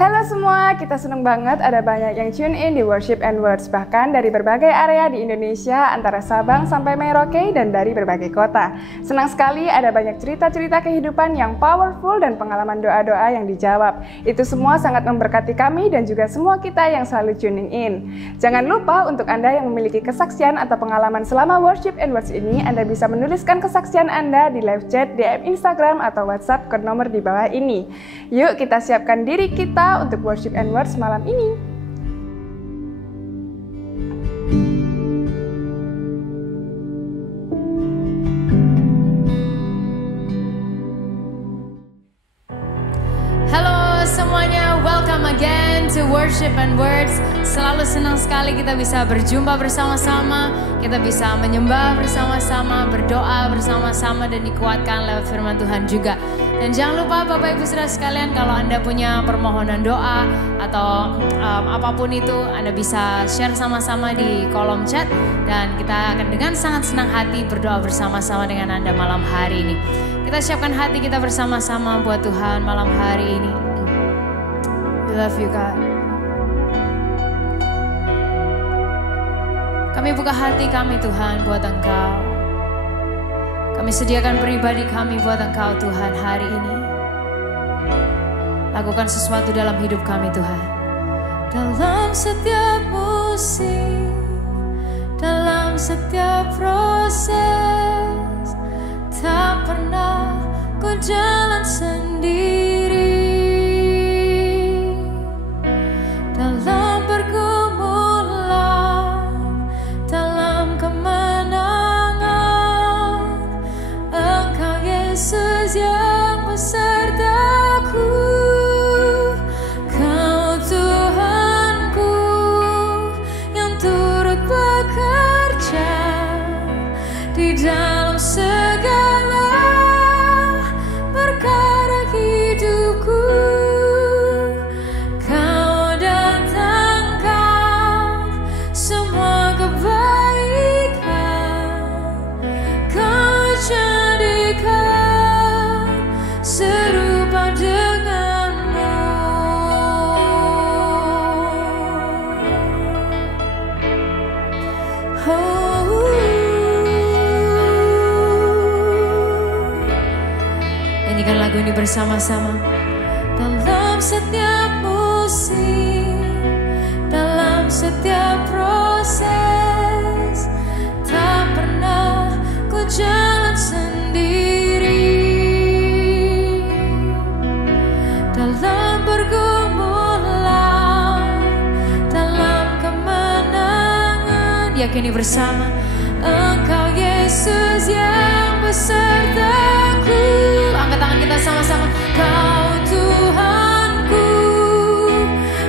Halo semua, kita senang banget ada banyak yang tune in di Worship and Words, bahkan dari berbagai area di Indonesia, antara Sabang sampai Merauke dan dari berbagai kota. Senang sekali ada banyak cerita-cerita kehidupan yang powerful dan pengalaman doa-doa yang dijawab. Itu semua sangat memberkati kami dan juga semua kita yang selalu tuning in. Jangan lupa untuk Anda yang memiliki kesaksian atau pengalaman selama Worship and Words ini, Anda bisa menuliskan kesaksian Anda di live chat, DM Instagram, atau WhatsApp ke nomor di bawah ini. Yuk kita siapkan diri kita untuk Worship and Words malam ini. Halo semuanya, welcome again to Worship and Words. Selalu senang sekali kita bisa berjumpa bersama-sama, kita bisa menyembah bersama-sama, berdoa bersama-sama dan dikuatkan lewat firman Tuhan juga. Dan jangan lupa Bapak Ibu Saudara sekalian, kalau Anda punya permohonan doa atau apapun itu, Anda bisa share sama-sama di kolom chat. Dan kita akan dengan sangat senang hati berdoa bersama-sama dengan Anda malam hari ini. Kita siapkan hati kita bersama-sama buat Tuhan malam hari ini. We love you God. Kami buka hati kami Tuhan buat Engkau. Kami sediakan pribadi kami buat Engkau Tuhan hari ini. Lakukan sesuatu dalam hidup kami Tuhan. Dalam setiap musim, dalam setiap proses, tak pernah ku jalan sendiri. Dalam pergumulan, dalam kemenangan, Engkau Yesus yang besertaku. Kau Tuhanku yang turut bekerja di dalam segala perkara hidupku. Kau datangkan semua kebaikan, Kau jadikan serupa denganmu. Nyanyikan lagu ini bersama-sama. Dalam setiap musim, dalam setiap proses, tak pernah ku jalan sendiri. Dalam pergumulan, dalam kemenangan, yakini bersama, Engkau Yesus yang besertaku. Angkat tangan kita sama-sama. Kau Tuhanku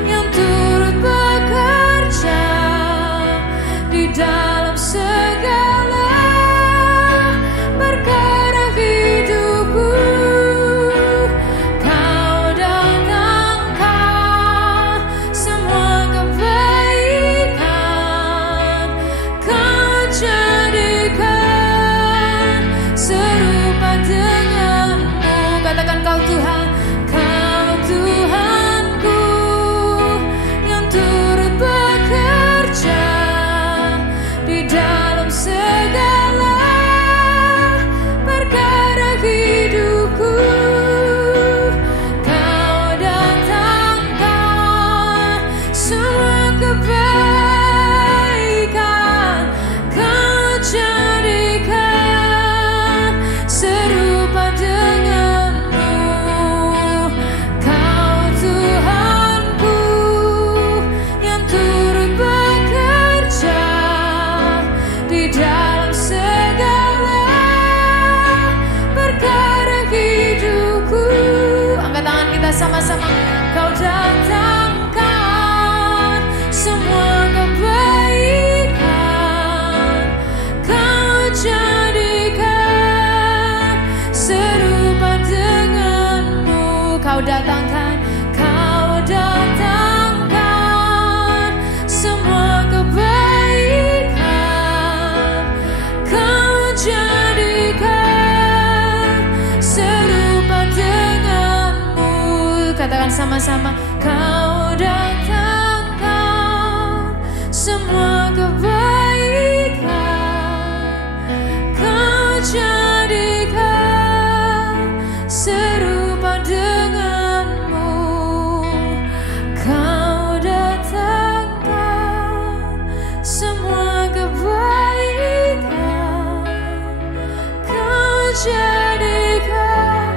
yang turut bekerja di dalam segala perkara hidupku. Kau datangkan semua kebaikan, Kau jadikan serupa denganmu. Katakan Kau Tuhan, Kau Tuhanku yang turut bekerja di dalam segala perkara hidupku. Kau datangkan semua kebaikan, Kau jadikan serupa denganmu. Kau Tuhanku yang turut bekerja di dalam segala perkara hidupku. Angkat tangan kita sama-sama. Kau datangkan semua kebaikan, Kau jadikan serupa denganmu. Kau datangkan semua kebaikan, Kau jadikan serupa denganmu. Katakan sama-sama. Kau datangkan semua kebaikan, Kau jadikan serupa denganmu. Kau datangkan semua kebaikan, Kau jadikan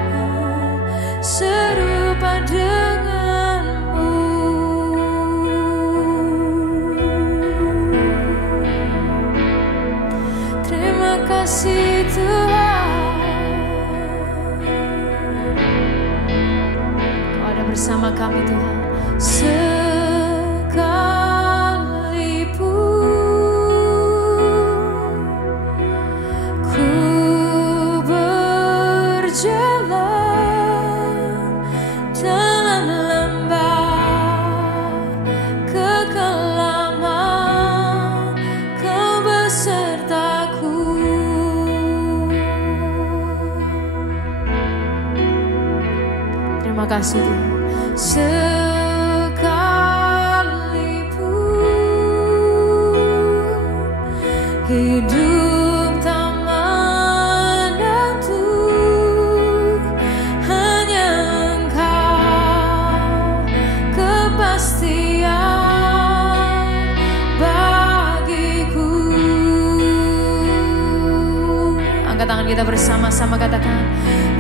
serupa denganmu. Terima kasih Tuhan, Kau ada bersama kami Tuhan. Sekalipun ku berjalan dalam lembah kekelaman, Kau besertaku. Terima kasih Tuhan. Sekalipun hidup tak menentu, hanya Engkau kepastian bagiku. Angkat tangan kita bersama-sama, katakan,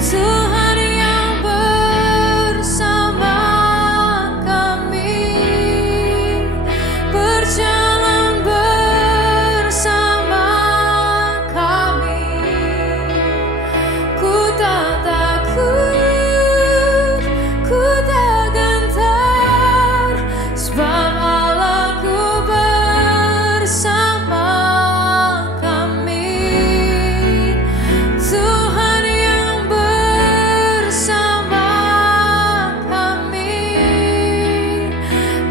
Tuhan yang bersama kami, berjalan bersama kami. Ku tak takut, ku tak gentar, sebab Allahku bersama kami. Tuhan yang bersama kami,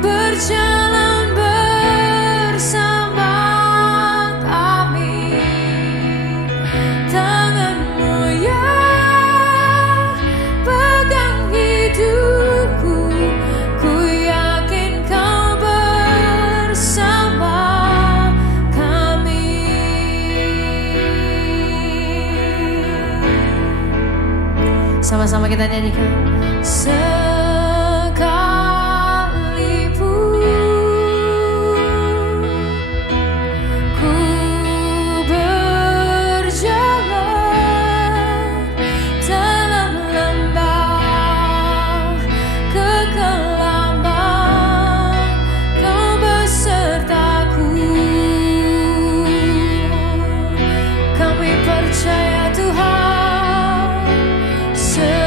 berjalan bersama kami. Tangan-Mu yang pegang hidupku, ku yakin Kau bersama kami. Sama-sama kita nyanyikan. Sekalipun ku berjalan dalam lembah kekelaman, Kau besertaku. Kami percaya Tuhan, sekalipun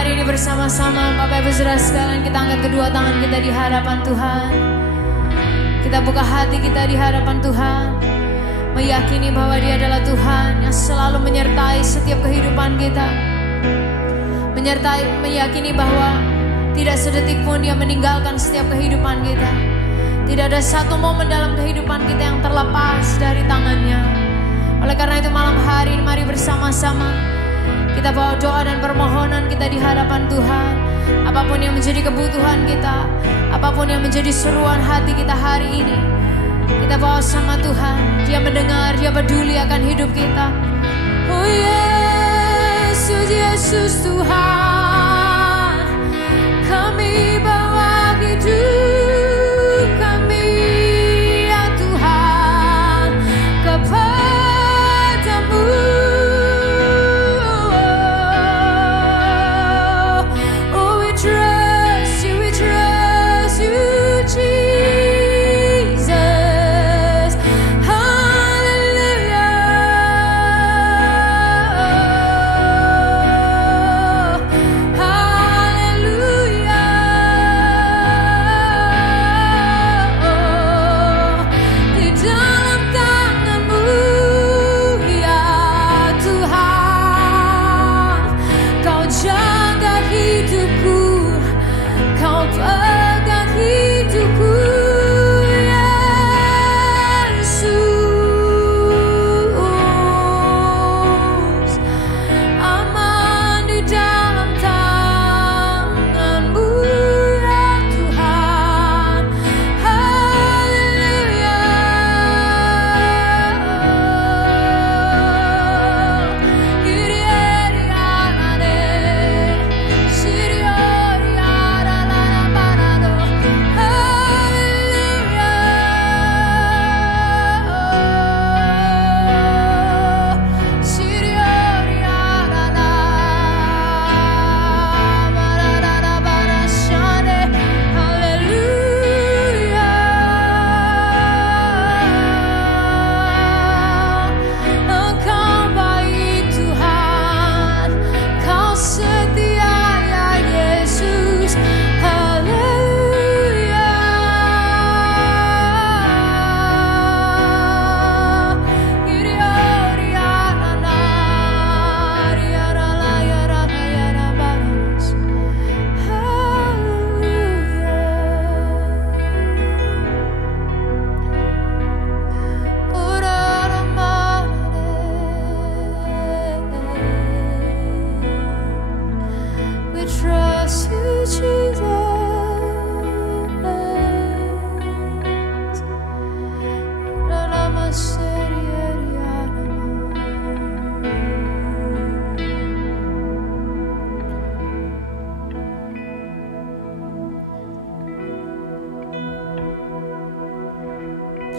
hari ini bersama-sama Bapak Ibu Saudara sekalian, kita angkat kedua tangan kita di hadapan Tuhan. Kita buka hati kita di hadapan Tuhan, meyakini bahwa Dia adalah Tuhan yang selalu menyertai setiap kehidupan kita. Meyakini bahwa tidak sedetik pun Dia meninggalkan setiap kehidupan kita. Tidak ada satu momen dalam kehidupan kita yang terlepas dari tangan-Nya. Oleh karena itu malam hari ini mari bersama-sama kita bawa doa dan permohonan kita di hadapan Tuhan. Apapun yang menjadi kebutuhan kita, apapun yang menjadi seruan hati kita hari ini, kita bawa sama Tuhan. Dia mendengar, Dia peduli akan hidup kita. Oh Yesus, Yesus Tuhan, kami bawa hidup kami ya Tuhan kepadamu. Oh we trust you Jesus. Hallelujah.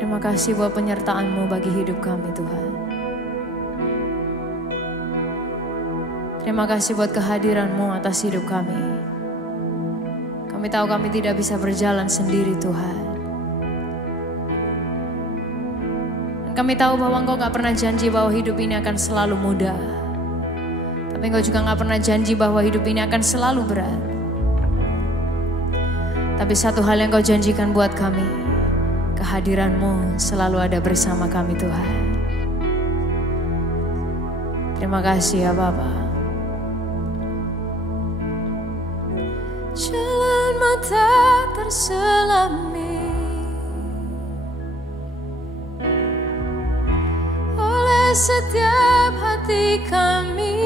Terima kasih buat penyertaan-Mu bagi hidup kami Tuhan. Terima kasih buat kehadiran-Mu atas hidup kami. Kami tahu kami tidak bisa berjalan sendiri Tuhan. Dan kami tahu bahwa Engkau gak pernah janji bahwa hidup ini akan selalu mudah. Tapi Engkau juga gak pernah janji bahwa hidup ini akan selalu berat. Tapi satu hal yang Kau janjikan buat kami, kehadiran-Mu selalu ada bersama kami Tuhan. Terima kasih ya Bapa. Jalan mata terselami oleh setiap hati kami,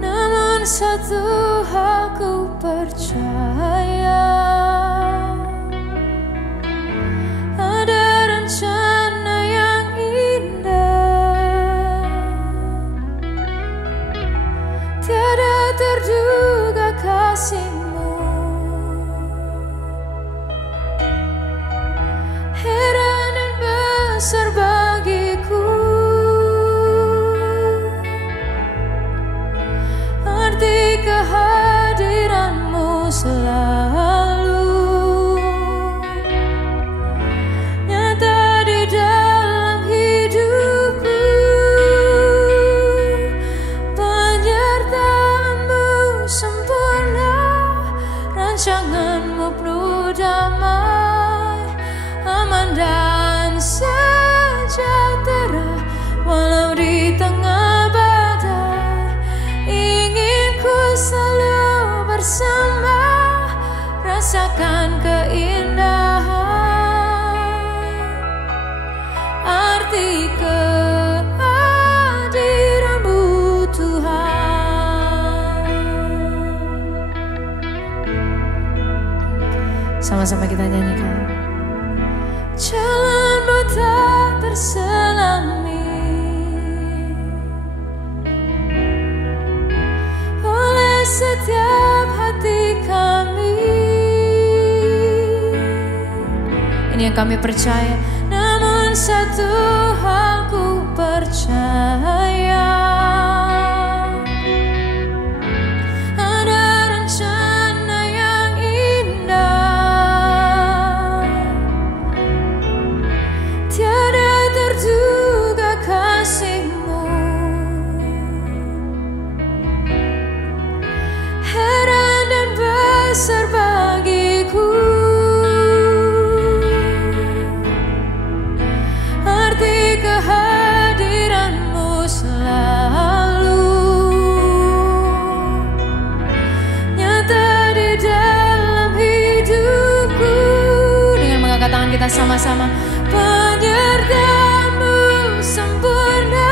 namun satu hal ku percaya, ada rencana yang indah, tiada terduga kasih-Mu, heran dan besar bagiku, arti kehadiran-Mu selalu nyata di dalam hidupku. Sama-sama kita nyanyikan. Jalanmu tak terselami oleh setiap hati kami. Ini yang kami percaya. Namun satu hal ku percaya, ada rencana yang indah, tiada terduga kasih-Mu, heran dan besar bagiku. Arti kehadiran-Mu selalu nyata di dalam hidupku. Dengan mengangkat tangan kita sama-sama. Penyertaan-Mu sempurna,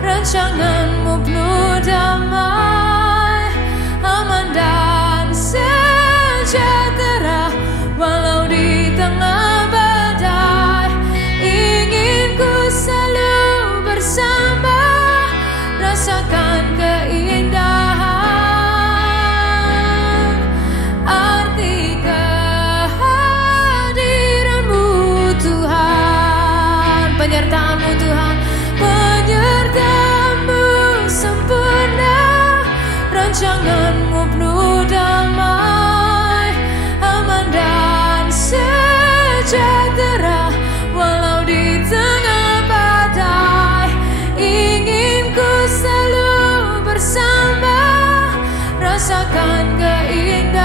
rancangan-Mu penuh damai, aman dan sejahtera walau di tengah badai. Ingin ku selalu bersama, rasakan keindahan arti kehadiran-Mu Tuhan. Penyertaan-Mu Tuhan, penyertaan-Mu sempurna, rancangan-Mu penuh damai, aman dan sejahtera walau di tengah badai. Ingin ku selalu bersama, rasakan keindahan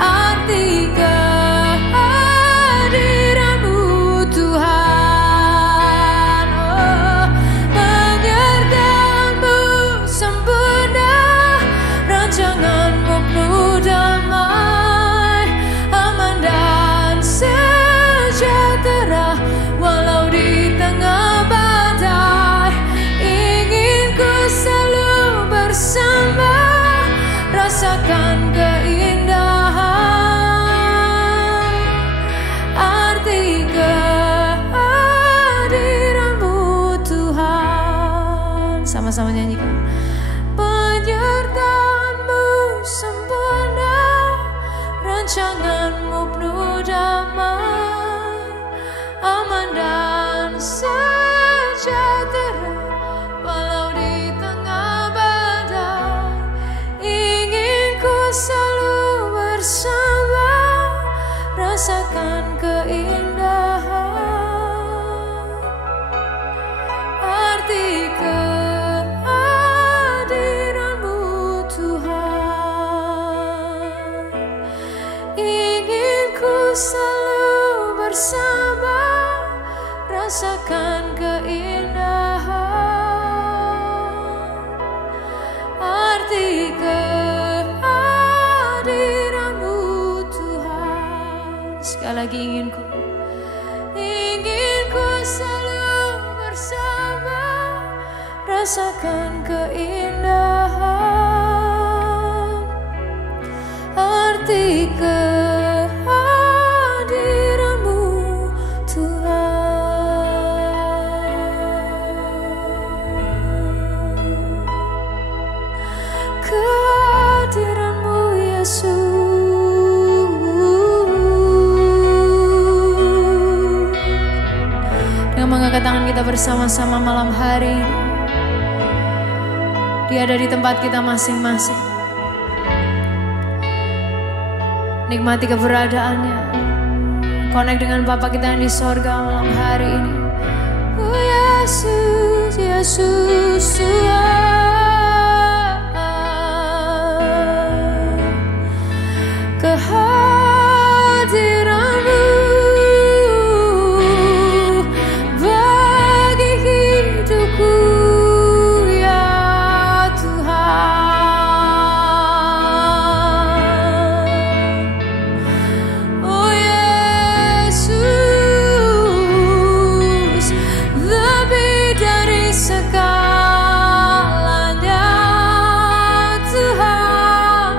arti kehadiran-Mu Tuhan. Oh, penyertaan-Mu sempurna, rancangan-Mu penuh damai, aman dan sejahtera walau di tengah badai. Ingin ku selalu bersama, rasakan keindahan arti kehadiran-Mu Tuhan. Sama-sama nyanyikan. Penyertaan-Mu sempurna, rancangan-Mu penuh damai, aman dan sejahtera walau di tengah badai. Ingin ku selalu bersama, rasakan keindahan arti kehadiran-Mu Tuhan. Ingin ku selalu bersama, rasakan keindahan arti kehadiran-Mu Tuhan. Sekali lagi ingin ku selalu bersama, rasakan keindahan arti kehadiran-Mu Tuhan. Kehadiran-Mu Yesus, dengan mengangkat tangan kita bersama-sama malam hari ini, Dia ada di tempat kita masing-masing. Nikmati keberadaannya, connect dengan Bapa kita yang di sorga malam hari ini. Oh Yesus, Yesus Tuhan, kehadiran-Mu bagi hidupku ya Tuhan. Oh Yesus, lebih dari segalanya Tuhan,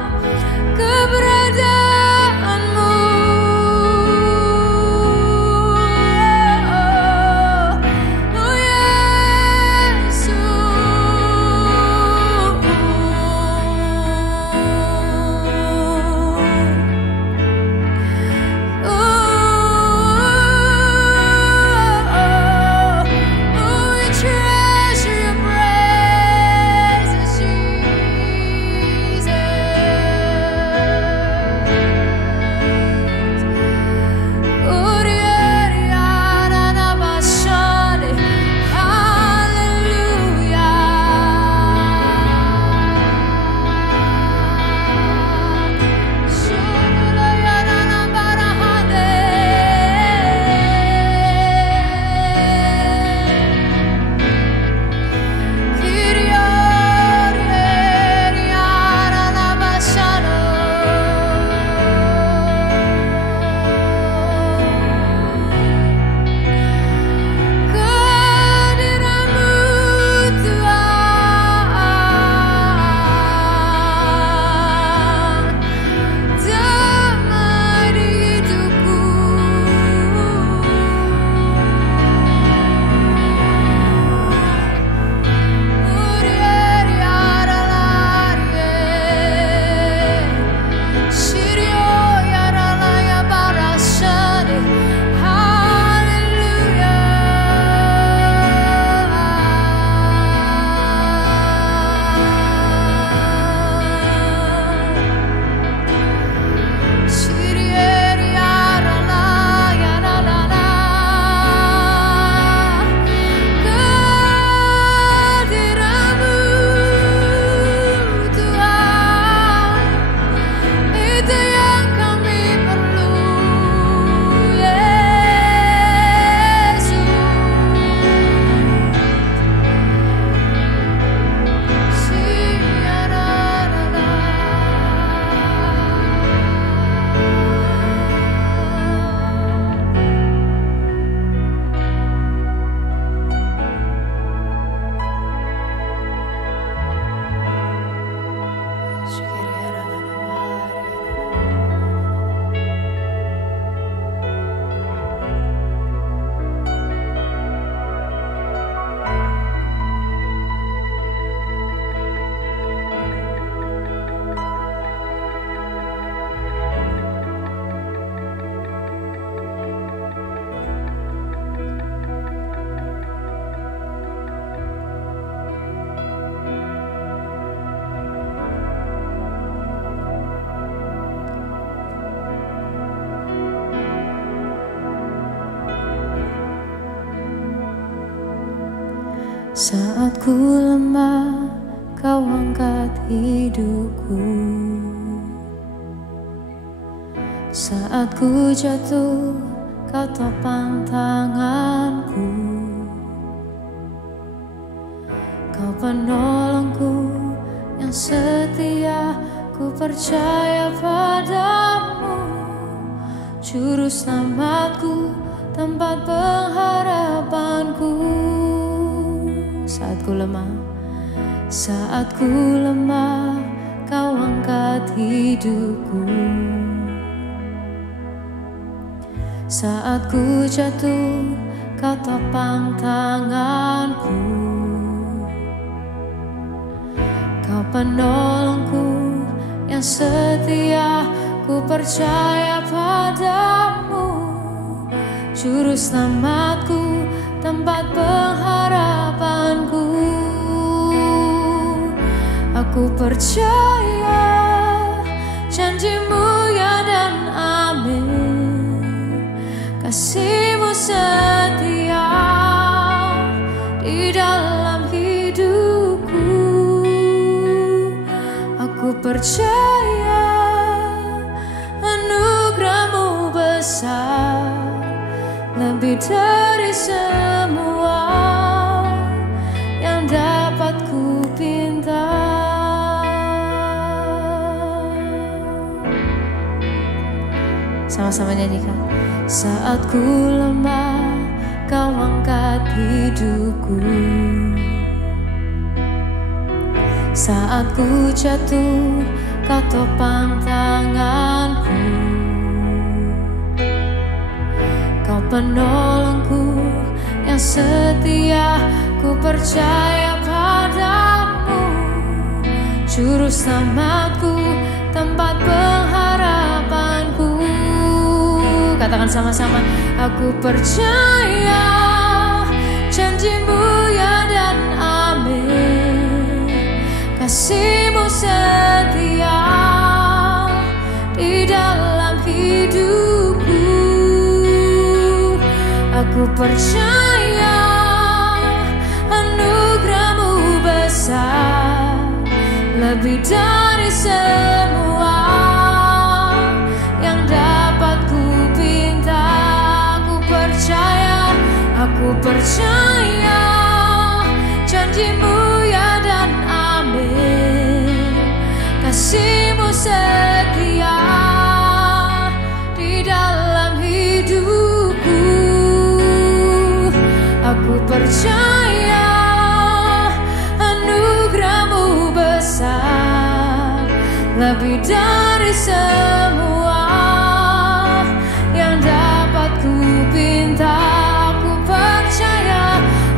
Saat ku lemah, kau angkat hidupku. Saat ku jatuh, kau topang tanganku. Kau penolongku yang setia, ku percaya padamu. Juru selamatku, tempat pengharapanku. Saat ku lemah, kau angkat hidupku. Saat ku jatuh, kau topang tanganku. Kau penolongku yang setia, ku percaya padamu. Juru selamatku, tempat pengharapanku. Aku percaya janjimu ya dan amin. Kasih-Mu setia di dalam hidupku. Aku percaya anugerah-Mu besar, lebih dari semua yang dapat ku pinta. Sama-sama nyanyikan. Saat ku lemah, kau angkat hidupku. Saat ku jatuh, kau topang tanganku. Kau penolongku yang setia, ku percaya padamu. Juru selamatku, tempat pengharapanku. Katakan sama-sama. Aku percaya janji-Mu ya dan amin. Kasih-Mu setia di dalam hidupku. Aku percaya anugerah-Mu besar, lebih dari semua yang dapat ku pinta. Aku percaya janji-Mu ya dan amin. Kasih-Mu setia di dalam hidupku. Aku percaya anugerah-Mu besar, lebih dari semua yang dapat ku pinta.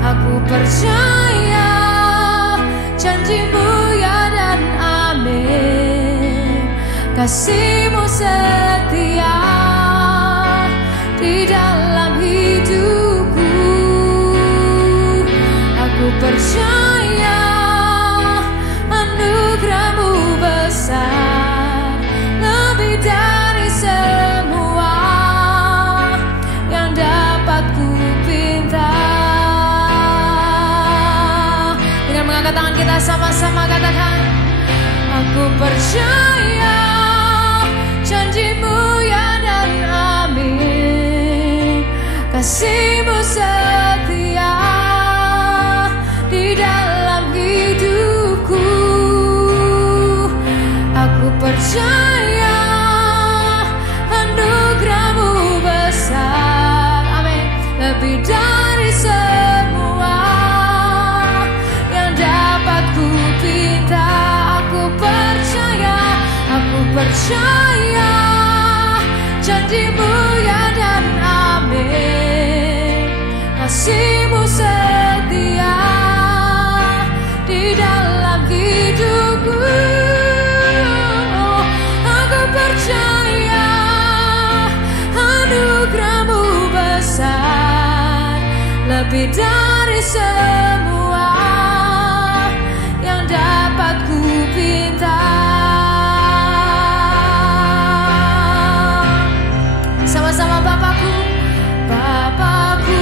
Aku percaya janji-Mu ya dan amin. Kasih-Mu setia di dalam hidupku. Aku percaya anugerah-Mu besar, lebih dari semua yang dapat ku pinta. Angkat tangan kita sama-sama katakan. Aku percaya janji-Mu ya dan amin. Kasih-Mu setia di dalam hidupku. Aku percaya anugerah-Mu besar, amin, lebih dari semua dapat ku pinta. Aku percaya janji-Mu ya dan amin. Kasih-Mu setia di dalam hidupku. Aku percaya anugerah-Mu besar, lebih dari semua yang dapat ku pinta. Sama-sama Bapakku, Bapakku,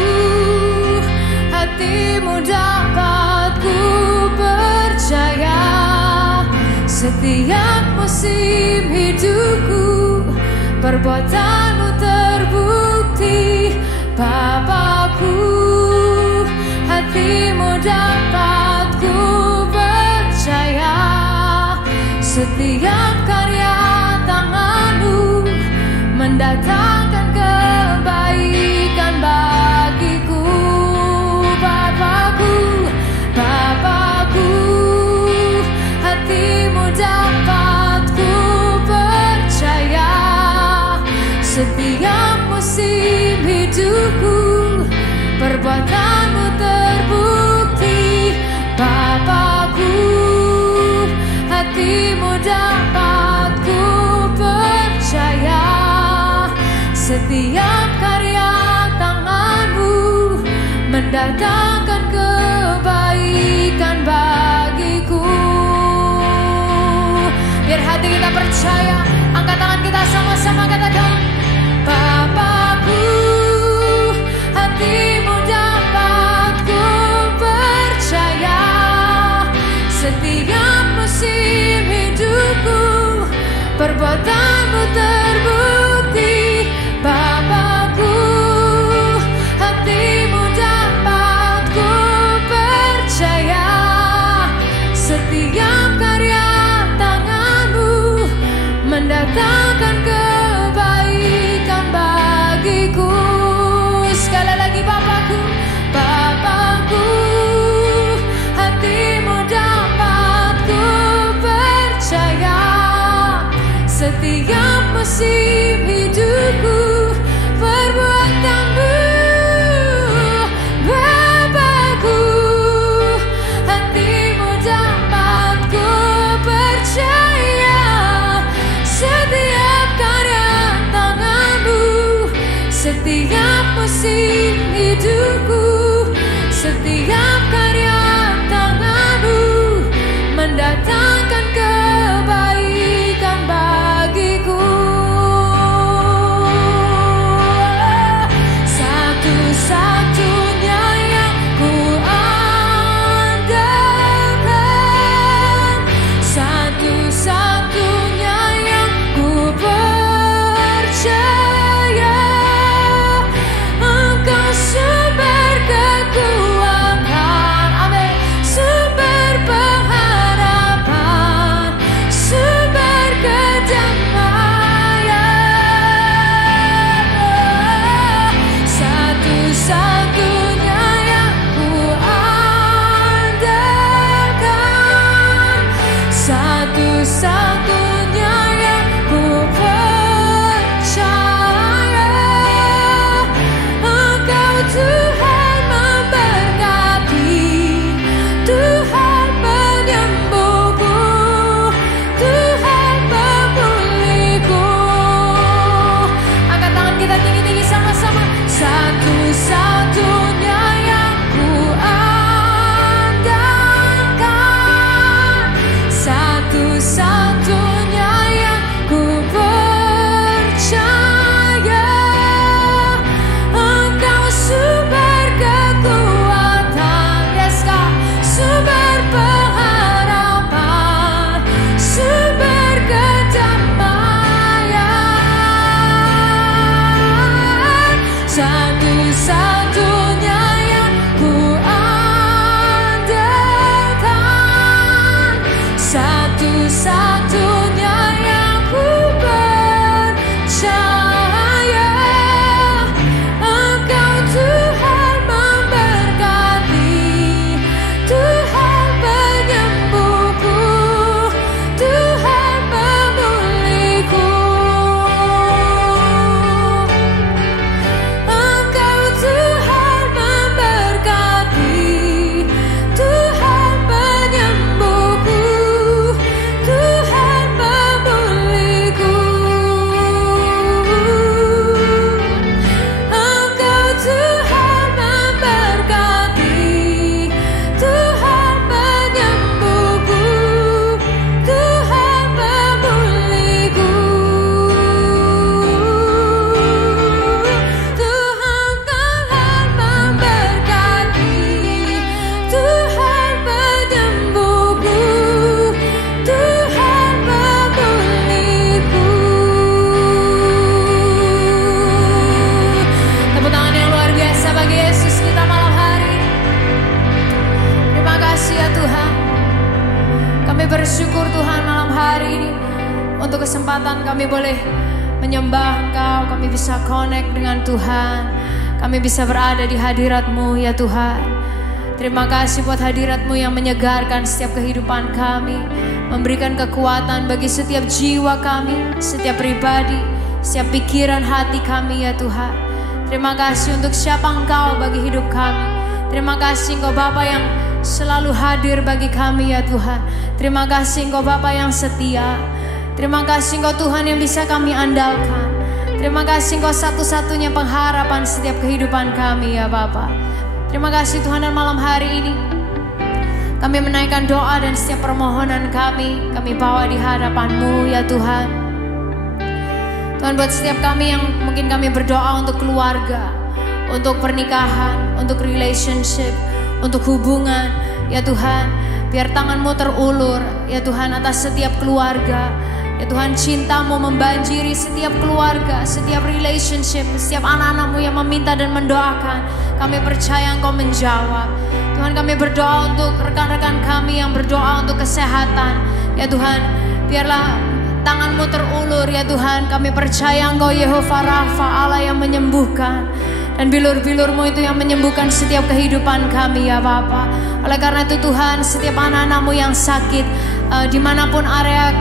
hati-Mu dapat Setiap musim hidupku, perbuatanmu terbukti. Bapakku, hatimu dapat ku percaya. Setiap karya tanganmu mendatangkan kebaikan bagiku. Bapakku, Bapakku, hatimu dapat ku percaya. Setiap musim hidupku, perbuatanmu terbukti. Bapakku, hatimu dapat ku percaya. Setiap karya tanganmu mendatangkan kebaikan bagiku. Biar hati kita percaya, angkat tangan kita sama-sama katakan, Bapakku, hatimu dapat ku percaya. Setiap musim hidupku, perbuatanmu terbukti. Bapakku, hatimu dapat ku percaya. Setiap karya tanganmu mendatangkan kebaikan bagiku. Sekali lagi, Bapakku, Bapakku, hatimu dapat ku percaya. Setiap musim hidupku, perbuatanmu. Bapakku, hatimu dapat ku percaya. Setiap karya tanganmu, setiap musim hidupku, setiap karya tanganmu mendatangkan kebaikan bagiku. Satu-satunya yang ku andalkan, satu-satunya yang ku percaya. Engkau sumber kekuatan bersyukur Tuhan malam hari ini untuk kesempatan kami boleh menyembah Engkau, kami bisa connect dengan Tuhan, kami bisa berada di hadirat-Mu ya Tuhan. Terima kasih buat hadirat-Mu yang menyegarkan setiap kehidupan kami, memberikan kekuatan bagi setiap jiwa kami, setiap pribadi, setiap pikiran hati kami ya Tuhan. Terima kasih untuk siapa Engkau bagi hidup kami. Terima kasih Engkau Bapa yang selalu hadir bagi kami ya Tuhan. Terima kasih Engkau Bapa yang setia. Terima kasih Engkau Tuhan yang bisa kami andalkan. Terima kasih Engkau satu-satunya pengharapan setiap kehidupan kami ya Bapa. Terima kasih Tuhan, dan malam hari ini kami menaikkan doa dan setiap permohonan kami bawa di hadapan-Mu ya Tuhan. Tuhan, buat setiap kami yang mungkin kami berdoa untuk keluarga, untuk pernikahan, untuk relationship, untuk hubungan ya Tuhan, biar tangan-Mu terulur ya Tuhan atas setiap keluarga. Ya Tuhan, cinta-Mu membanjiri setiap keluarga, setiap relationship, setiap anak-anak-Mu yang meminta dan mendoakan. Kami percaya Engkau menjawab. Tuhan, kami berdoa untuk rekan-rekan kami yang berdoa untuk kesehatan. Ya Tuhan, biarlah tangan-Mu terulur ya Tuhan. Kami percaya Engkau Yehova Rafa, Allah yang menyembuhkan. Dan bilur-bilur-Mu itu yang menyembuhkan setiap kehidupan kami ya Bapa. Oleh karena itu Tuhan, setiap anak-anak-Mu yang sakit, dimanapun area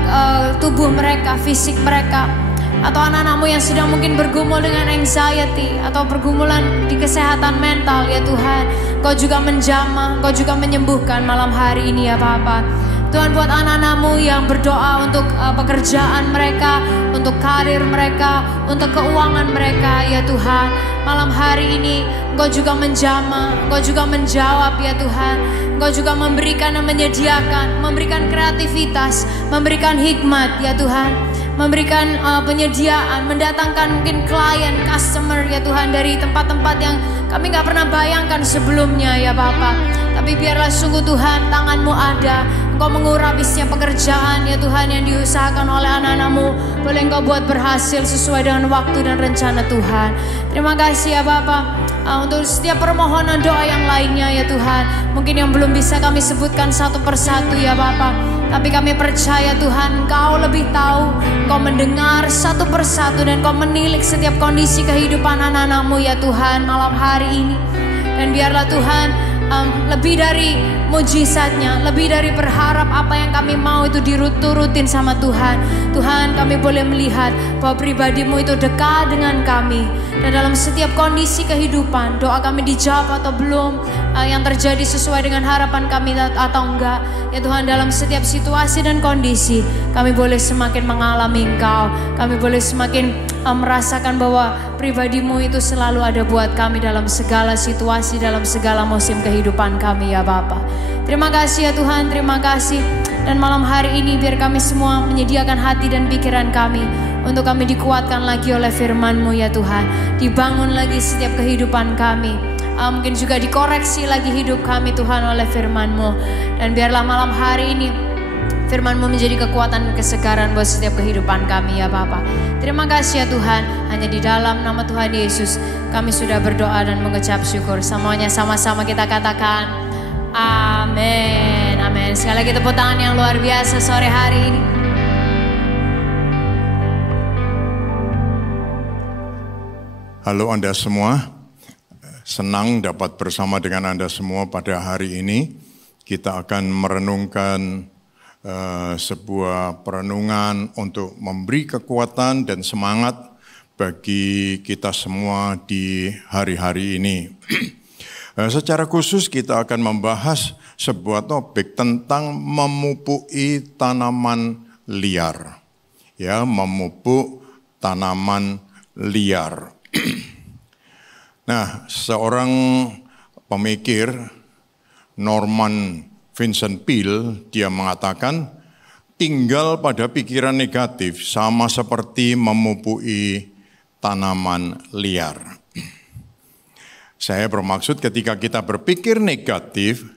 tubuh mereka, fisik mereka, atau anak-anak-Mu yang sedang mungkin bergumul dengan anxiety atau pergumulan di kesehatan mental ya Tuhan, Kau juga menjamah, Kau juga menyembuhkan malam hari ini ya Bapa. Tuhan, buat anak-anak-Mu yang berdoa untuk pekerjaan mereka, untuk karir mereka, untuk keuangan mereka ya Tuhan, malam hari ini Engkau juga menjamah, Engkau juga menjawab ya Tuhan. Engkau juga memberikan dan menyediakan, memberikan kreativitas, memberikan hikmat ya Tuhan, memberikan penyediaan, mendatangkan mungkin klien, customer ya Tuhan dari tempat-tempat yang kami gak pernah bayangkan sebelumnya ya Bapa. Tapi biarlah sungguh Tuhan, tangan-Mu ada, Engkau mengurapi setiap pekerjaan ya Tuhan yang diusahakan oleh anak-anak-Mu, boleh Engkau buat berhasil sesuai dengan waktu dan rencana Tuhan. Terima kasih ya Bapa. Untuk setiap permohonan doa yang lainnya ya Tuhan, mungkin yang belum bisa kami sebutkan satu persatu ya Bapa, tapi kami percaya Tuhan, Engkau lebih tahu, Engkau mendengar satu persatu, dan Engkau menilik setiap kondisi kehidupan anak-anak-Mu ya Tuhan malam hari ini. Dan biarlah Tuhan, lebih dari mujizatnya, lebih dari berharap apa yang kami mau itu diturutin sama Tuhan. Tuhan, kami boleh melihat bahwa pribadi-Mu itu dekat dengan kami. Dan dalam setiap kondisi kehidupan, doa kami dijawab atau belum, yang terjadi sesuai dengan harapan kami atau enggak, ya Tuhan, dalam setiap situasi dan kondisi, kami boleh semakin mengalami Engkau. Kami boleh semakin merasakan bahwa pribadi-Mu itu selalu ada buat kami dalam segala situasi, dalam segala musim kehidupan kami ya Bapa. Terima kasih ya Tuhan, terima kasih. Dan malam hari ini biar kami semua menyediakan hati dan pikiran kami untuk kami dikuatkan lagi oleh firman-Mu ya Tuhan. Dibangun lagi setiap kehidupan kami. Mungkin juga dikoreksi lagi hidup kami Tuhan oleh firman-Mu. Dan biarlah malam hari ini firman-Mu menjadi kekuatan dan kesegaran buat setiap kehidupan kami ya Bapa. Terima kasih ya Tuhan. Hanya di dalam nama Tuhan Yesus kami sudah berdoa dan mengucap syukur. Semuanya sama-sama kita katakan amin. Amin. Sekali lagi tepuk tangan yang luar biasa sore hari ini. Halo Anda semua, senang dapat bersama dengan Anda semua pada hari ini. Kita akan merenungkan sebuah perenungan untuk memberi kekuatan dan semangat bagi kita semua di hari-hari ini. Secara khusus kita akan membahas sebuah topik tentang memupui tanaman liar. Ya, memupuk tanaman liar. Nah, seorang pemikir, Norman Vincent Peale, dia mengatakan tinggal pada pikiran negatif sama seperti memupui tanaman liar. Saya bermaksud ketika kita berpikir negatif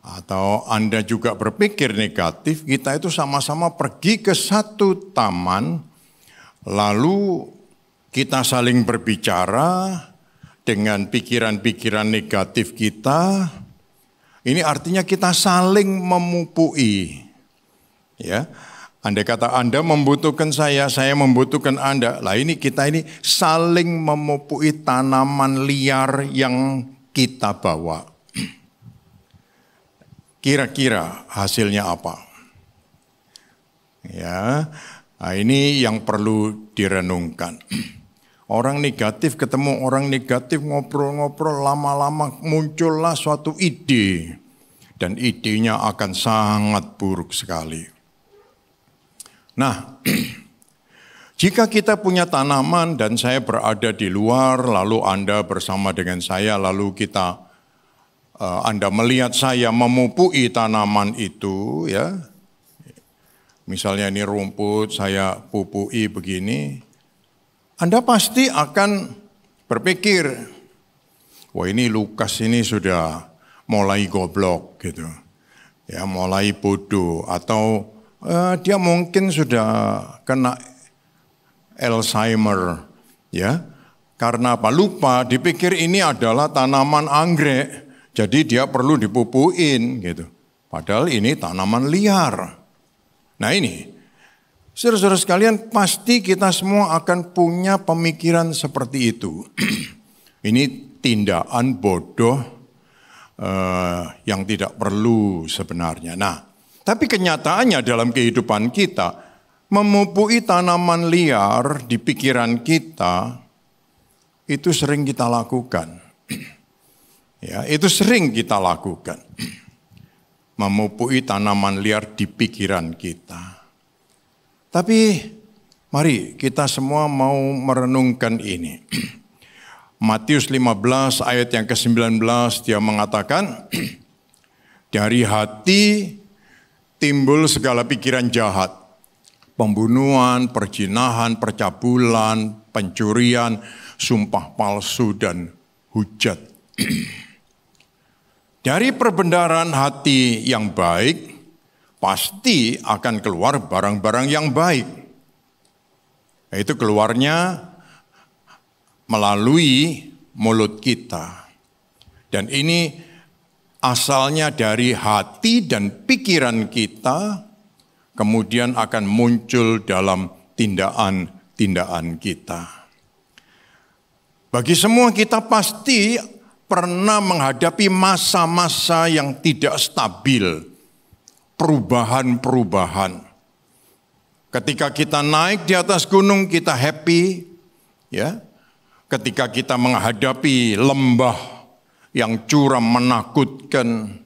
atau Anda juga berpikir negatif, kita itu sama-sama pergi ke satu taman, lalu kita saling berbicara dengan pikiran-pikiran negatif kita. Ini artinya kita saling memupui Ya, andai kata Anda membutuhkan saya membutuhkan Anda. Lah ini kita ini saling memupui tanaman liar yang kita bawa. Kira-kira hasilnya apa? Ya, nah ini yang perlu direnungkan. Orang negatif ketemu orang negatif, ngobrol-ngobrol, lama-lama muncullah suatu ide. Dan idenya akan sangat buruk sekali. Nah, jika kita punya tanaman dan saya berada di luar, lalu Anda bersama dengan saya, lalu Anda melihat saya memupui tanaman itu, ya. Misalnya ini rumput, saya pupui begini. Anda pasti akan berpikir, wah ini Lukas ini sudah mulai goblok gitu. Ya, mulai bodoh atau dia mungkin sudah kena Alzheimer, ya. Karena apa? Lupa, dipikir ini adalah tanaman anggrek, jadi dia perlu dipupuin gitu. Padahal ini tanaman liar. Nah ini, saudara-saudara sekalian, pasti kita semua akan punya pemikiran seperti itu. Ini tindakan bodoh yang tidak perlu sebenarnya. Nah, tapi kenyataannya dalam kehidupan kita, memupui tanaman liar di pikiran kita, itu sering kita lakukan. Ya, itu sering kita lakukan. Memupui tanaman liar di pikiran kita. Tapi mari kita semua mau merenungkan ini. Matius 15 ayat yang ke-19 dia mengatakan, dari hati timbul segala pikiran jahat. Pembunuhan, perzinahan, percabulan, pencurian, sumpah palsu dan hujat. Dari perbendaharaan hati yang baik, pasti akan keluar barang-barang yang baik. Itu keluarnya melalui mulut kita. Dan ini asalnya dari hati dan pikiran kita, kemudian akan muncul dalam tindakan-tindakan kita. Bagi semua kita pasti pernah menghadapi masa-masa yang tidak stabil, perubahan-perubahan. Ketika kita naik di atas gunung kita happy, ya. Ketika kita menghadapi lembah yang curam menakutkan,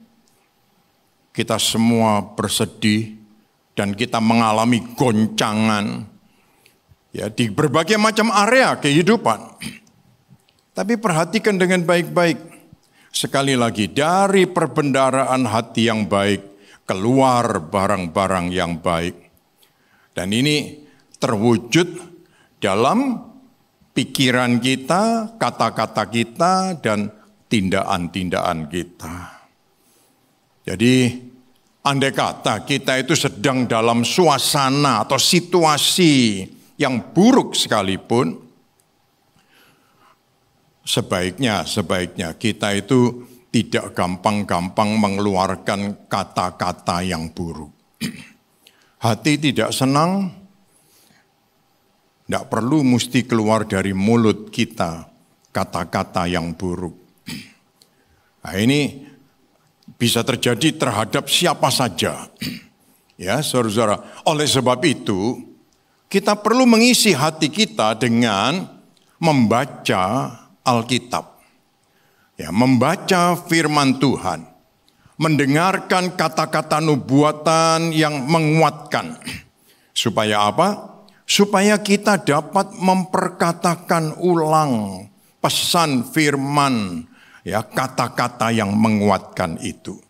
kita semua bersedih dan kita mengalami goncangan, ya, di berbagai macam area kehidupan. Tapi perhatikan dengan baik-baik. Sekali lagi, dari perbendaharaan hati yang baik, keluar barang-barang yang baik. Dan ini terwujud dalam pikiran kita, kata-kata kita, dan tindakan-tindakan kita. Jadi, andai kata kita itu sedang dalam suasana atau situasi yang buruk sekalipun, sebaiknya kita itu tidak gampang-gampang mengeluarkan kata-kata yang buruk. Hati tidak senang, tidak perlu mesti keluar dari mulut kita kata-kata yang buruk. Nah ini bisa terjadi terhadap siapa saja. Ya, saudara-saudara. Oleh sebab itu, kita perlu mengisi hati kita dengan membaca Alkitab, ya, membaca firman Tuhan, mendengarkan kata-kata nubuatan yang menguatkan. Supaya apa? Supaya kita dapat memperkatakan ulang pesan firman, ya, kata-kata yang menguatkan itu.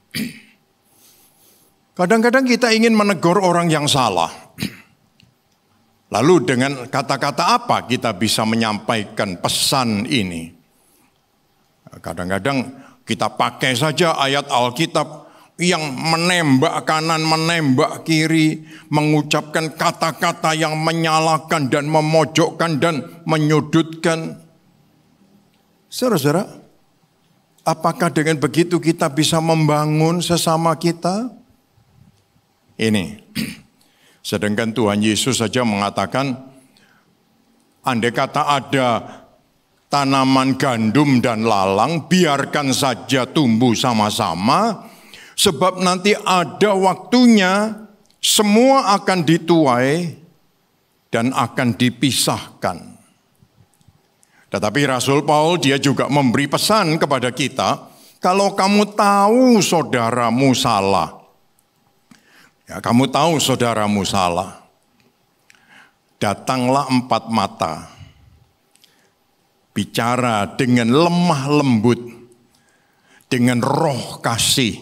Kadang-kadang kita ingin menegur orang yang salah. Lalu dengan kata-kata apa kita bisa menyampaikan pesan ini? Kadang-kadang kita pakai saja ayat Alkitab yang menembak kanan, menembak kiri, mengucapkan kata-kata yang menyalahkan dan memojokkan dan menyudutkan. Saudara-saudara, apakah dengan begitu kita bisa membangun sesama kita? Ini, Sedangkan Tuhan Yesus saja mengatakan, andai kata ada tanaman gandum dan lalang, biarkan saja tumbuh sama-sama, sebab nanti ada waktunya semua akan dituai dan akan dipisahkan. Tetapi Rasul Paul dia juga memberi pesan kepada kita, kalau kamu tahu saudaramu salah, ya, kamu tahu saudaramu salah, datanglah 4 mata, bicara dengan lemah lembut, dengan roh kasih,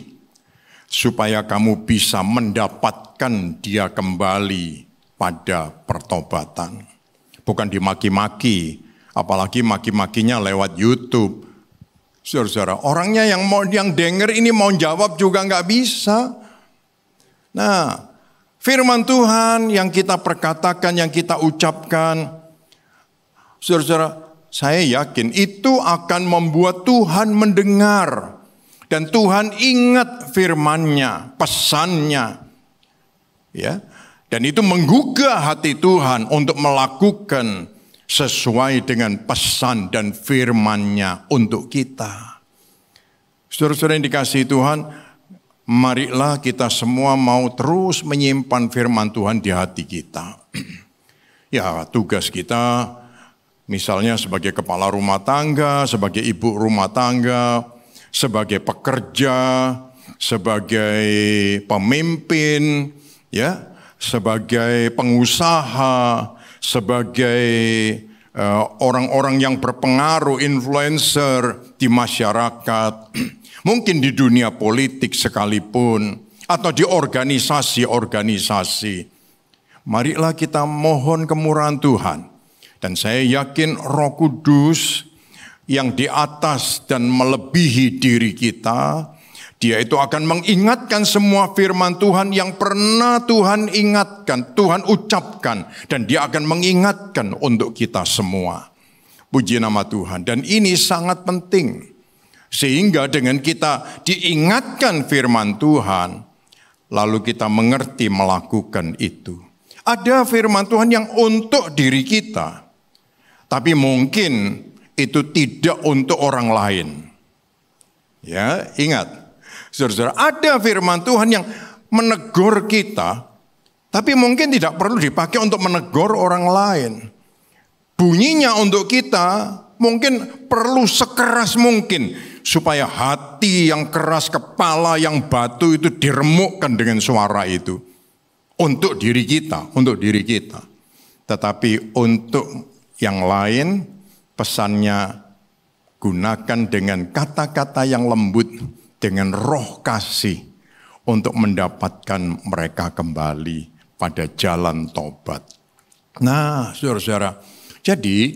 supaya kamu bisa mendapatkan dia kembali pada pertobatan. Bukan dimaki-maki, apalagi maki-makinya lewat YouTube. Saudara-saudara, orangnya yang denger ini mau jawab juga nggak bisa. Nah, firman Tuhan yang kita perkatakan, yang kita ucapkan, saudara-saudara, saya yakin itu akan membuat Tuhan mendengar. Dan Tuhan ingat firman-Nya, pesan-Nya. Ya. Dan itu menggugah hati Tuhan untuk melakukan sesuai dengan pesan dan firman-Nya untuk kita. Saudara-saudara yang dikasihi Tuhan, marilah kita semua mau terus menyimpan firman Tuhan di hati kita. Ya, tugas kita misalnya sebagai kepala rumah tangga, sebagai ibu rumah tangga, sebagai pekerja, sebagai pemimpin, ya, sebagai pengusaha, sebagai orang-orang yang berpengaruh, influencer di masyarakat, mungkin di dunia politik sekalipun, atau di organisasi-organisasi. Marilah kita mohon kemurahan Tuhan. Dan saya yakin Roh Kudus yang di atas dan melebihi diri kita, dia itu akan mengingatkan semua firman Tuhan yang pernah Tuhan ingatkan, Tuhan ucapkan, dan dia akan mengingatkan untuk kita semua. Puji nama Tuhan. Dan ini sangat penting, sehingga dengan kita diingatkan firman Tuhan, lalu kita mengerti melakukan itu. Ada firman Tuhan yang untuk diri kita, tapi mungkin itu tidak untuk orang lain. Ya, ingat. Saudara-saudara, ada firman Tuhan yang menegur kita, tapi mungkin tidak perlu dipakai untuk menegur orang lain. Bunyinya untuk kita mungkin perlu sekeras mungkin, supaya hati yang keras, kepala yang batu itu diremukkan dengan suara itu. Untuk diri kita, untuk diri kita. Tetapi untuk yang lain, pesannya gunakan dengan kata-kata yang lembut, dengan roh kasih untuk mendapatkan mereka kembali pada jalan tobat. Nah, saudara-saudara, jadi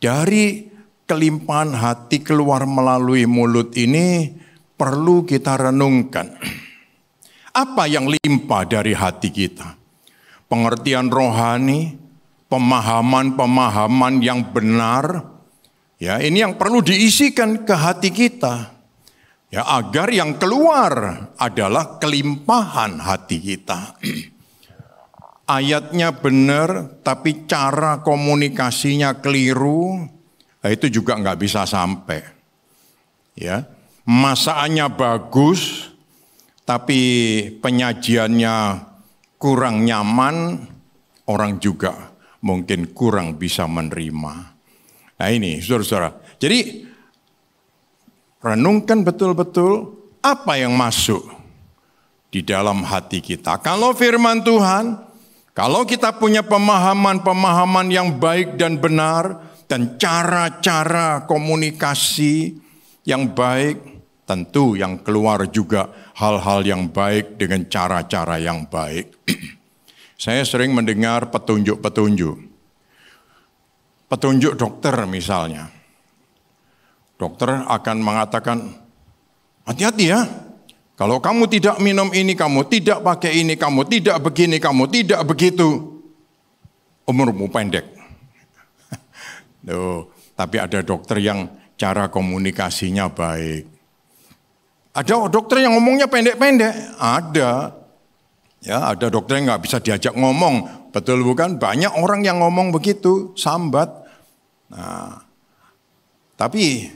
dari kelimpahan hati keluar melalui mulut ini perlu kita renungkan. Apa yang limpah dari hati kita? Pengertian rohani, pemahaman-pemahaman yang benar, ya, ini yang perlu diisikan ke hati kita. Ya, agar yang keluar adalah kelimpahan hati kita. Ayatnya benar, tapi cara komunikasinya keliru, itu juga nggak bisa sampai. Ya, masakannya bagus, tapi penyajiannya kurang nyaman, orang juga mungkin kurang bisa menerima. Nah ini, saudara-saudara. Jadi renungkan betul-betul apa yang masuk di dalam hati kita. Kalau firman Tuhan, kalau kita punya pemahaman-pemahaman yang baik dan benar, dan cara-cara komunikasi yang baik, tentu yang keluar juga hal-hal yang baik dengan cara-cara yang baik. Saya sering mendengar petunjuk-petunjuk. Petunjuk dokter misalnya. Dokter akan mengatakan, hati-hati ya, kalau kamu tidak minum ini, kamu tidak pakai ini, kamu tidak begini, kamu tidak begitu, umurmu pendek. Loh, tapi ada dokter yang cara komunikasinya baik. Ada dokter yang ngomongnya pendek-pendek, ada. Ya, ada dokter yang nggak bisa diajak ngomong, betul bukan? Banyak orang yang ngomong begitu, sambat. Nah, tapi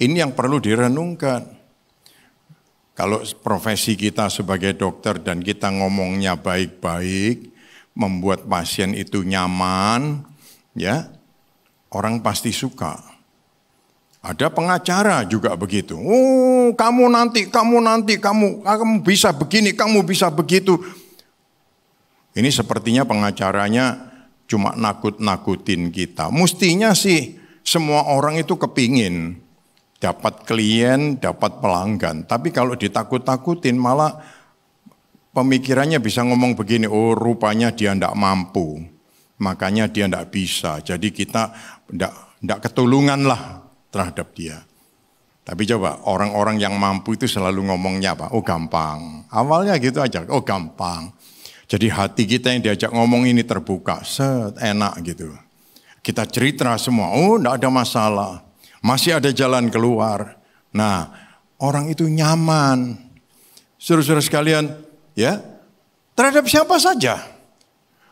ini yang perlu direnungkan. Kalau profesi kita sebagai dokter dan kita ngomongnya baik-baik, membuat pasien itu nyaman, ya, orang pasti suka. Ada pengacara juga begitu. Oh, kamu nanti, kamu bisa begini, kamu bisa begitu. Ini sepertinya pengacaranya cuma nakut-nakutin kita. Mestinya sih semua orang itu kepingin dapat klien, dapat pelanggan. Tapi kalau ditakut-takutin malah pemikirannya bisa ngomong begini, oh rupanya dia tidak mampu, makanya dia tidak bisa. Jadi kita tidak ketulungan lah terhadap dia. Tapi coba orang-orang yang mampu itu selalu ngomongnya apa? Oh gampang. Awalnya gitu aja, oh gampang. Jadi hati kita yang diajak ngomong ini terbuka, enak gitu. Kita cerita semua, oh tidak ada masalah. Masih ada jalan keluar. Nah, orang itu nyaman. Saudara-saudara sekalian, ya, terhadap siapa saja.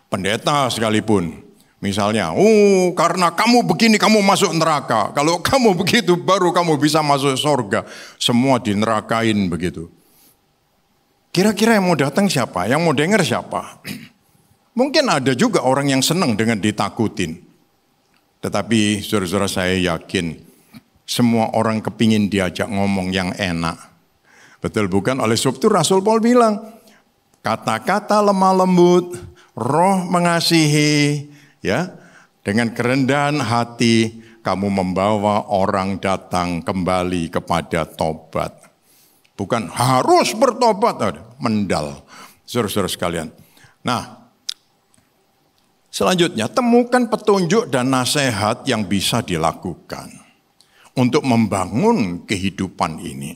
Pendeta sekalipun. Misalnya, oh karena kamu begini kamu masuk neraka. Kalau kamu begitu baru kamu bisa masuk surga. Semua dinerakain begitu. Kira-kira yang mau datang siapa? Yang mau dengar siapa? Mungkin ada juga orang yang senang dengan ditakutin. Tetapi saudara-saudara saya yakin semua orang kepingin diajak ngomong yang enak. Betul bukan? Oleh sebab itu Rasul Paul bilang, kata-kata lemah lembut, roh mengasihi, ya, dengan kerendahan hati kamu membawa orang datang kembali kepada tobat. Bukan harus bertobat, mendal. Saudara-saudara sekalian. Nah, selanjutnya temukan petunjuk dan nasihat yang bisa dilakukan untuk membangun kehidupan ini.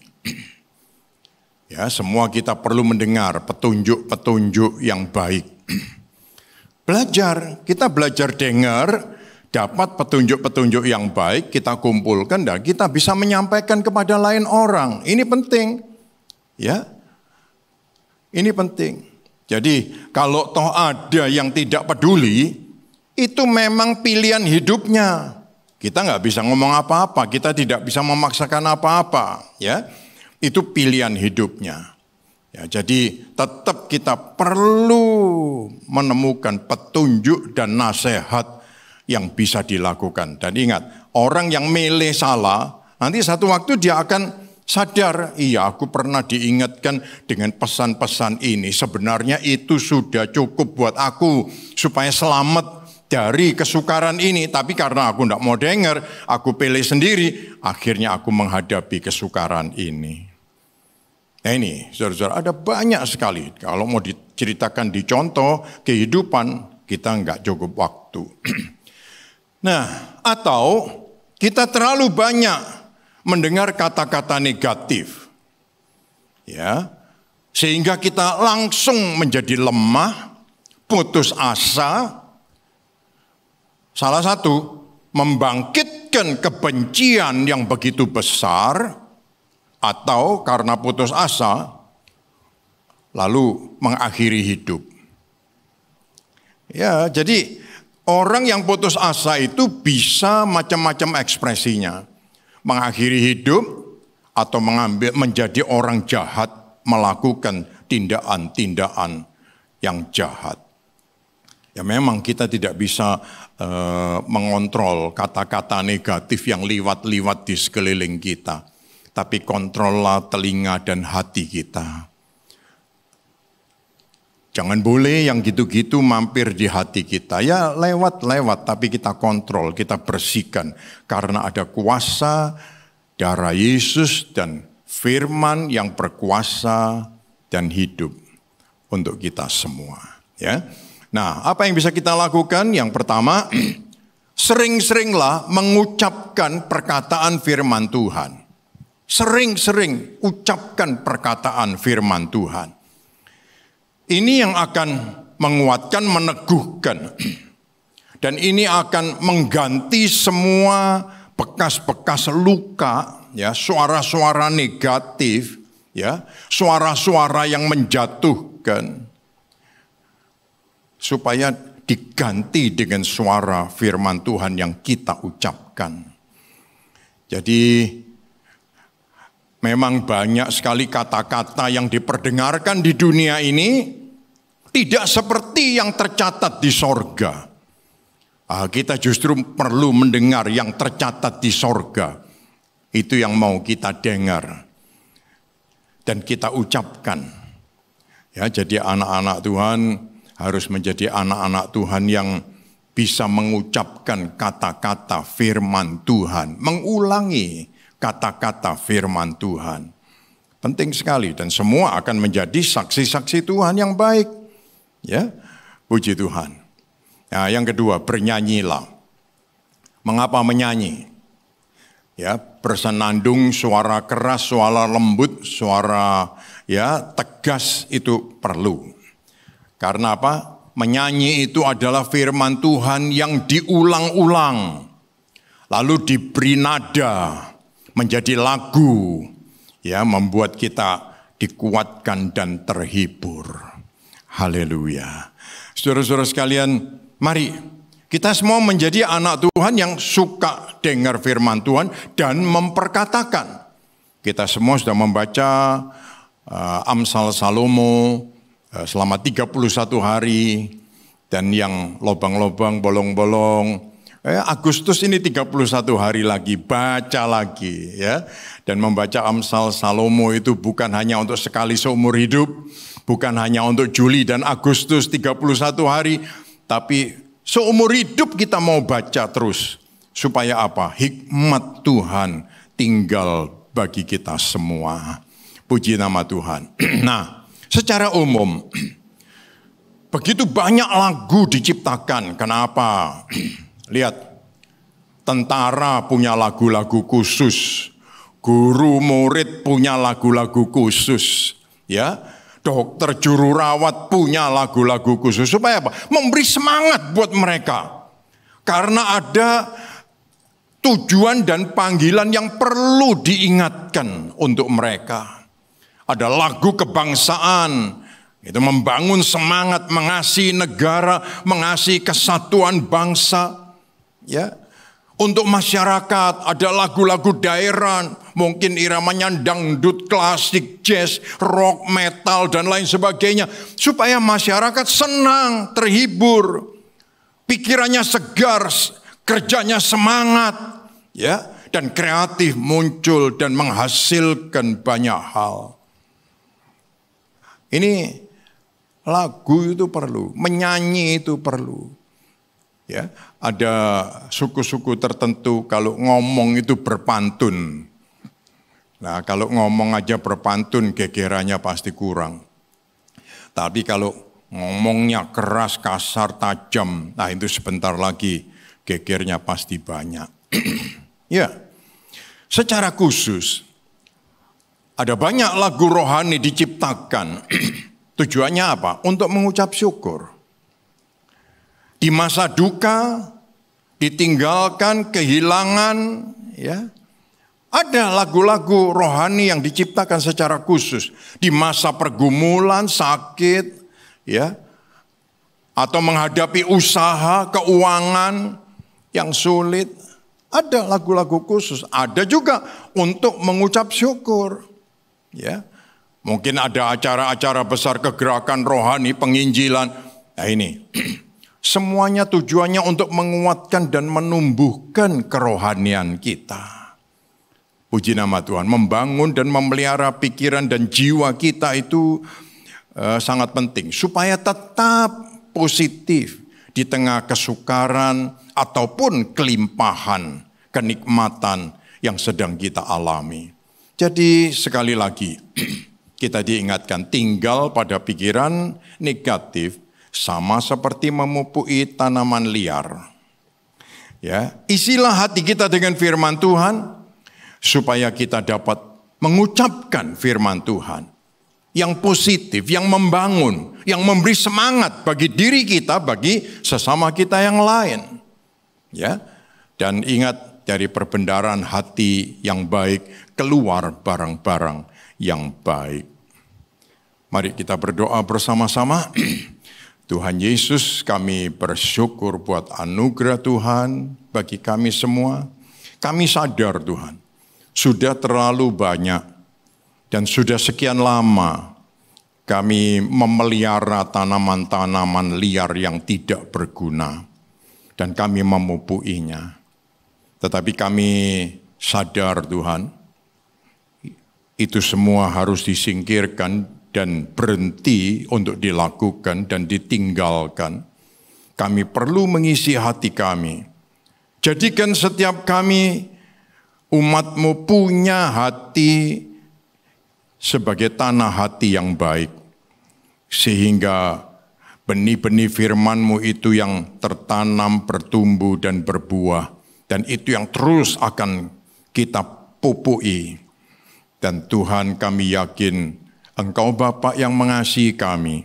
Ya, semua kita perlu mendengar petunjuk-petunjuk yang baik. Kita belajar dengar, dapat petunjuk-petunjuk yang baik, kita kumpulkan dan kita bisa menyampaikan kepada lain orang. Ini penting. Ya. Ini penting. Jadi kalau toh ada yang tidak peduli, itu memang pilihan hidupnya. Kita nggak bisa ngomong apa-apa, kita tidak bisa memaksakan apa-apa. Ya. Itu pilihan hidupnya. Ya, jadi tetap kita perlu menemukan petunjuk dan nasihat yang bisa dilakukan. Dan ingat, orang yang milih salah, nanti satu waktu dia akan sadar, iya aku pernah diingatkan dengan pesan-pesan ini. Sebenarnya itu sudah cukup buat aku supaya selamat dari kesukaran ini. Tapi karena aku tidak mau dengar, aku pilih sendiri, akhirnya aku menghadapi kesukaran ini. Nah ini, saudara-saudara, ada banyak sekali. Kalau mau diceritakan di contoh kehidupan, kita nggak cukup waktu. Nah, atau kita terlalu banyak mendengar kata-kata negatif. Ya, sehingga kita langsung menjadi lemah, putus asa. Salah satu, membangkitkan kebencian yang begitu besar, atau karena putus asa, lalu mengakhiri hidup. Ya, jadi orang yang putus asa itu bisa macam-macam ekspresinya. Mengakhiri hidup atau menjadi orang jahat, melakukan tindakan-tindakan yang jahat. Ya memang kita tidak bisa mengontrol kata-kata negatif yang liwat-liwat di sekeliling kita. Tapi kontrollah telinga dan hati kita. Jangan boleh yang gitu-gitu mampir di hati kita. Ya lewat-lewat tapi kita kontrol, kita bersihkan. Karena ada kuasa darah Yesus dan firman yang berkuasa dan hidup untuk kita semua. Ya. Nah, apa yang bisa kita lakukan? Yang pertama, sering-seringlah mengucapkan perkataan firman Tuhan. Sering-sering ucapkan perkataan firman Tuhan. Ini yang akan menguatkan, meneguhkan. Dan ini akan mengganti semua bekas-bekas luka, ya, suara-suara negatif, ya, suara-suara yang menjatuhkan. supaya diganti dengan suara firman Tuhan yang kita ucapkan. Jadi memang banyak sekali kata-kata yang diperdengarkan di dunia ini tidak seperti yang tercatat di sorga. Kita justru perlu mendengar yang tercatat di sorga. Itu yang mau kita dengar dan kita ucapkan. Ya, jadi anak-anak Tuhan harus menjadi anak-anak Tuhan yang bisa mengucapkan kata-kata firman Tuhan, mengulangi kata-kata firman Tuhan. Penting sekali dan semua akan menjadi saksi-saksi Tuhan yang baik. Ya, puji Tuhan. Nah, yang kedua, bernyanyilah. Mengapa menyanyi? Ya, bersenandung, suara keras, suara lembut, suara tegas itu perlu. Karena apa? Menyanyi itu adalah firman Tuhan yang diulang-ulang. Lalu diberi nada menjadi lagu. Ya, membuat kita dikuatkan dan terhibur. Haleluya. Saudara-saudara sekalian, mari kita semua menjadi anak Tuhan yang suka dengar firman Tuhan dan memperkatakan. Kita semua sudah membaca Amsal Salomo selama 31 hari, dan yang lobang-lobang, bolong-bolong, Agustus ini 31 hari lagi, baca lagi ya. Dan membaca Amsal Salomo itu bukan hanya untuk sekali seumur hidup, bukan hanya untuk Juli dan Agustus 31 hari, tapi seumur hidup kita mau baca terus. Supaya apa? Hikmat Tuhan tinggal bagi kita semua. Puji nama Tuhan. Nah, secara umum, begitu banyak lagu diciptakan. Kenapa? Lihat, tentara punya lagu-lagu khusus, guru murid punya lagu-lagu khusus, ya, dokter juru rawat punya lagu-lagu khusus. Supaya apa? Memberi semangat buat mereka. Karena ada tujuan dan panggilan yang perlu diingatkan untuk mereka. Ada lagu kebangsaan, itu membangun semangat, mengasihi negara, mengasihi kesatuan bangsa. Ya, untuk masyarakat ada lagu-lagu daerah, mungkin iramanya dangdut, klasik, jazz, rock, metal dan lain sebagainya, supaya masyarakat senang, terhibur, pikirannya segar, kerjanya semangat, ya, dan kreatif muncul dan menghasilkan banyak hal. Ini lagu itu perlu, menyanyi itu perlu. Ya, ada suku-suku tertentu kalau ngomong itu berpantun. Nah, kalau ngomong aja berpantun, gegerannya pasti kurang. Tapi kalau ngomongnya keras, kasar, tajam, nah itu sebentar lagi gegernya pasti banyak. Ya, secara khusus ada banyak lagu rohani diciptakan. Tujuannya apa? Untuk mengucap syukur. Di masa duka, ditinggalkan, kehilangan, ya. Ada lagu-lagu rohani yang diciptakan secara khusus. Di masa pergumulan, sakit, ya, atau menghadapi usaha, keuangan yang sulit. Ada lagu-lagu khusus. Ada juga untuk mengucap syukur. Ya, mungkin ada acara-acara besar kegerakan rohani, penginjilan. Nah ini, semuanya tujuannya untuk menguatkan dan menumbuhkan kerohanian kita. Puji nama Tuhan, membangun dan memelihara pikiran dan jiwa kita itu sangat penting. Supaya tetap positif di tengah kesukaran ataupun kelimpahan, kenikmatan yang sedang kita alami. Jadi sekali lagi kita diingatkan, tinggal pada pikiran negatif sama seperti memupui tanaman liar. Ya, isilah hati kita dengan firman Tuhan supaya kita dapat mengucapkan firman Tuhan yang positif, yang membangun, yang memberi semangat bagi diri kita, bagi sesama kita yang lain. Ya, dan ingat, dari perbendaharaan hati yang baik keluar barang-barang yang baik. Mari kita berdoa bersama-sama. Tuhan Yesus, kami bersyukur buat anugerah Tuhan bagi kami semua. Kami sadar Tuhan, sudah terlalu banyak dan sudah sekian lama kami memelihara tanaman-tanaman liar yang tidak berguna dan kami memupuinya. Tetapi kami sadar Tuhan, itu semua harus disingkirkan dan berhenti untuk dilakukan dan ditinggalkan. Kami perlu mengisi hati kami. Jadikan setiap kami, umat-Mu punya hati sebagai tanah hati yang baik. Sehingga benih-benih firman-Mu itu yang tertanam, bertumbuh, dan berbuah. Dan itu yang terus akan kita pupui. Dan Tuhan, kami yakin Engkau Bapa yang mengasihi kami,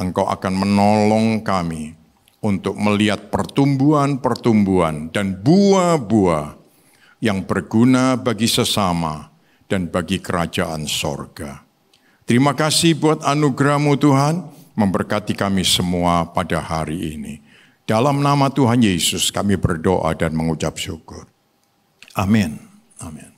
Engkau akan menolong kami untuk melihat pertumbuhan-pertumbuhan dan buah-buah yang berguna bagi sesama dan bagi kerajaan sorga. Terima kasih buat anugerah-Mu Tuhan, memberkati kami semua pada hari ini. Dalam nama Tuhan Yesus kami berdoa dan mengucap syukur. Amin. Amin.